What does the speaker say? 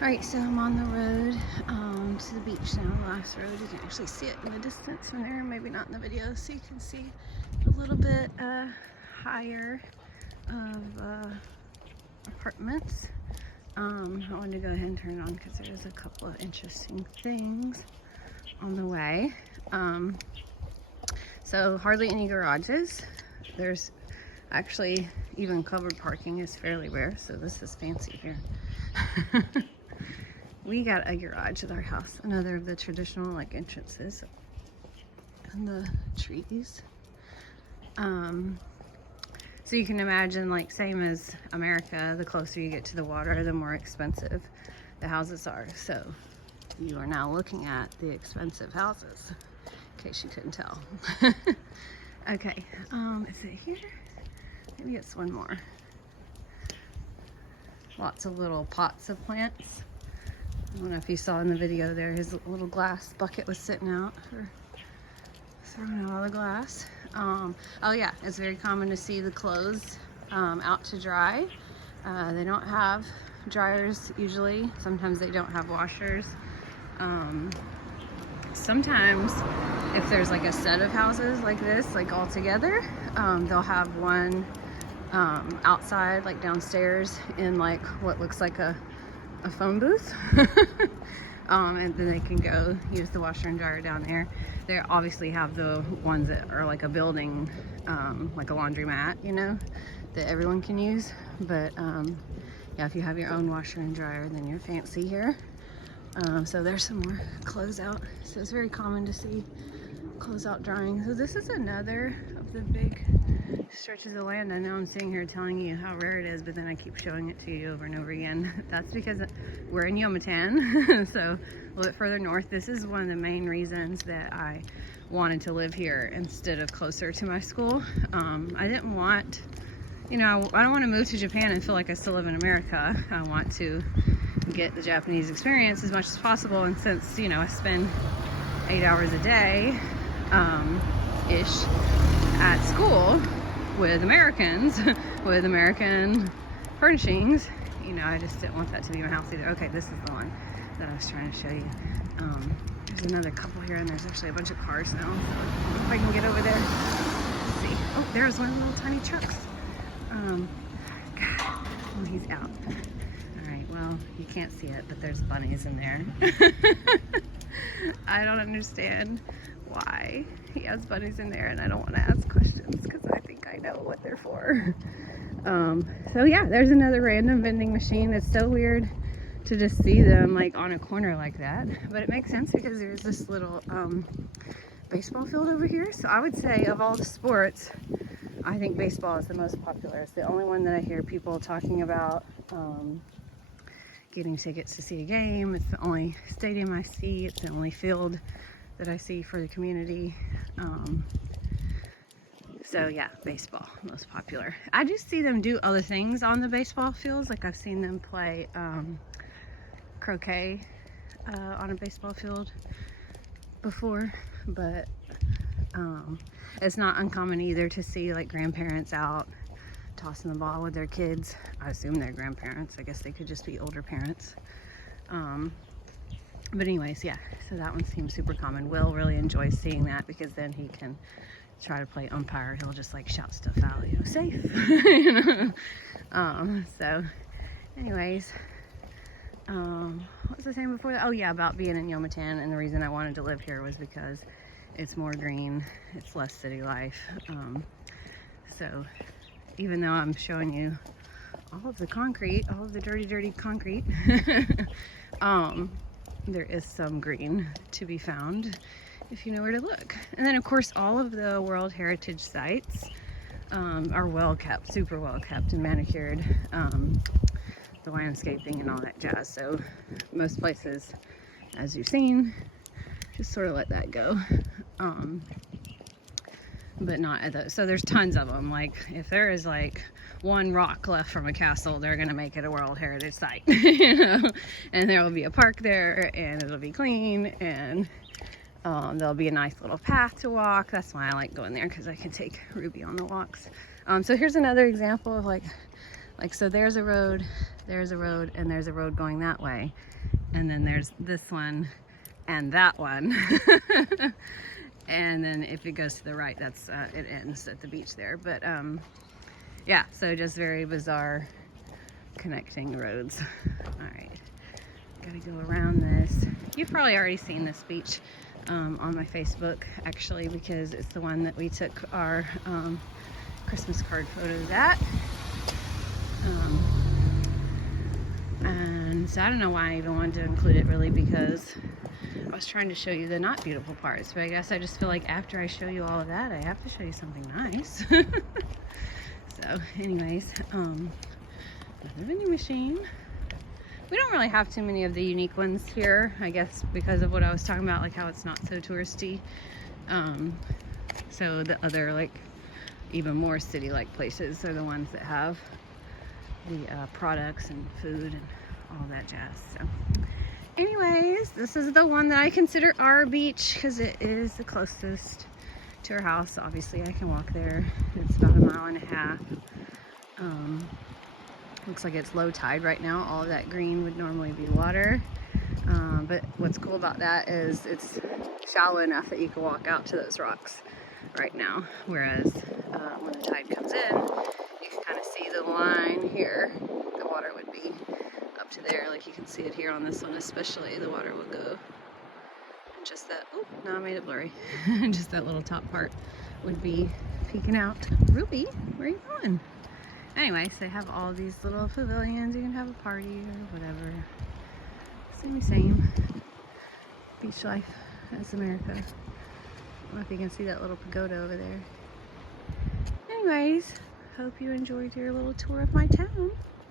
Alright, so I'm on the road to the beach now. The last road, you can actually see it in the distance from there, maybe not in the video, so you can see a little bit higher of apartments. I wanted to go ahead and turn it on because there's a couple of interesting things on the way. So hardly any garages. There's actually even covered parking is fairly rare, so this is fancy here. We got a garage at our house, another of the traditional like entrances and the trees. So you can imagine, like same as America, the closer you get to the water, the more expensive the houses are. So you are now looking at the expensive houses, in case you couldn't tell. Okay, is it here? Maybe it's one more. Lots of little pots of plants. I don't know if you saw in the video there, his little glass bucket was sitting out for throwing out all the glass. Oh yeah, it's very common to see the clothes out to dry. They don't have dryers usually. Sometimes they don't have washers. Sometimes if there's like a set of houses like this, like all together, they'll have one outside, like downstairs in like what looks like a phone booth. And then they can go use the washer and dryer down there. They obviously have the ones that are like a building, like a laundromat, you know, that everyone can use. But yeah, if you have your own washer and dryer, then you're fancy here. So there's some more clothes out. So it's very common to see clothes out drying. So this is another of the big stretches of land. I know I'm sitting here telling you how rare it is, but then I keep showing it to you over and over again. That's because we're in Yomitan, so a little bit further north. This is one of the main reasons that I wanted to live here instead of closer to my school. I didn't want, you know, I don't want to move to Japan and feel like I still live in America. I want to get the Japanese experience as much as possible, and since, you know, I spend 8 hours a day ish at school with Americans, with American furnishings, you know, I just didn't want that to be my house either. Okay, this is the one that I was trying to show you. There's another couple here, and there's actually a bunch of cars now, so if I can get over there. Let's see. Oh, there's one of the little tiny trucks. God, oh, he's out. All right, well, you can't see it, but there's bunnies in there. I don't understand why he has bunnies in there, and I don't want to ask questions because I think I know what they're for. So yeah, there's another random vending machine. It's so weird to just see them like on a corner like that, but it makes sense because there's this little baseball field over here. So I would say of all the sports, I think baseball is the most popular. It's the only one that I hear people talking about getting tickets to see a game. It's the only stadium I see. It's the only field that I see for the community. So yeah, baseball, most popular. I just see them do other things on the baseball fields. Like I've seen them play croquet on a baseball field before, but it's not uncommon either to see like grandparents out tossing the ball with their kids. I assume they're grandparents. I guess they could just be older parents. But anyways, yeah, so that one seems super common. Will really enjoys seeing that because then he can try to play umpire. He'll just like shout stuff out, you know, safe. You know? So anyways, what was I saying before that? Oh yeah, about being in Yomitan, and the reason I wanted to live here was because it's more green, it's less city life. So even though I'm showing you all of the concrete, all of the dirty concrete, there is some green to be found if you know where to look. And then of course all of the World Heritage sites are well kept, super well kept and manicured. The landscaping and all that jazz. So most places, as you've seen, just sort of let that go. But not at those. So there's tons of them. Like if there is like one rock left from a castle, they're gonna make it a World Heritage site. You know, and there will be a park there, and it'll be clean, and there'll be a nice little path to walk. That's why I like going there, because I can take Ruby on the walks. So here's another example of like Like, so there's a road, and there's a road going that way. And then there's this one and that one. And then if it goes to the right, that's it ends at the beach there. But yeah, so just very bizarre connecting roads. All right, gotta go around this. You've probably already seen this beach on my Facebook, actually, because it's the one that we took our Christmas card photos at. And so I don't know why I even wanted to include it, really, because I was trying to show you the not beautiful parts, but I guess I just feel like after I show you all of that, I have to show you something nice. So anyways, another vending machine. We don't really have too many of the unique ones here, I guess because of what I was talking about, like how it's not so touristy. So the other, like, even more city-like places are the ones that have the products and food and all that jazz. So anyways, this is the one that I consider our beach because it is the closest to our house. Obviously I can walk there. It's about 1.5 miles. Looks like it's low tide right now. All of that green would normally be water, but what's cool about that is it's shallow enough that you can walk out to those rocks right now, whereas when the tide comes in, you can kind of see the line here. The water would be up to there, like you can see it here on this one especially. The water would go, and just that, oh, now I made it blurry. Just that little top part would be peeking out. Ruby, where are you going? Anyways, they have all these little pavilions. You can have a party or whatever. Same. Beach life as America. I don't know if you can see that little pagoda over there. Anyways, hope you enjoyed your little tour of my town.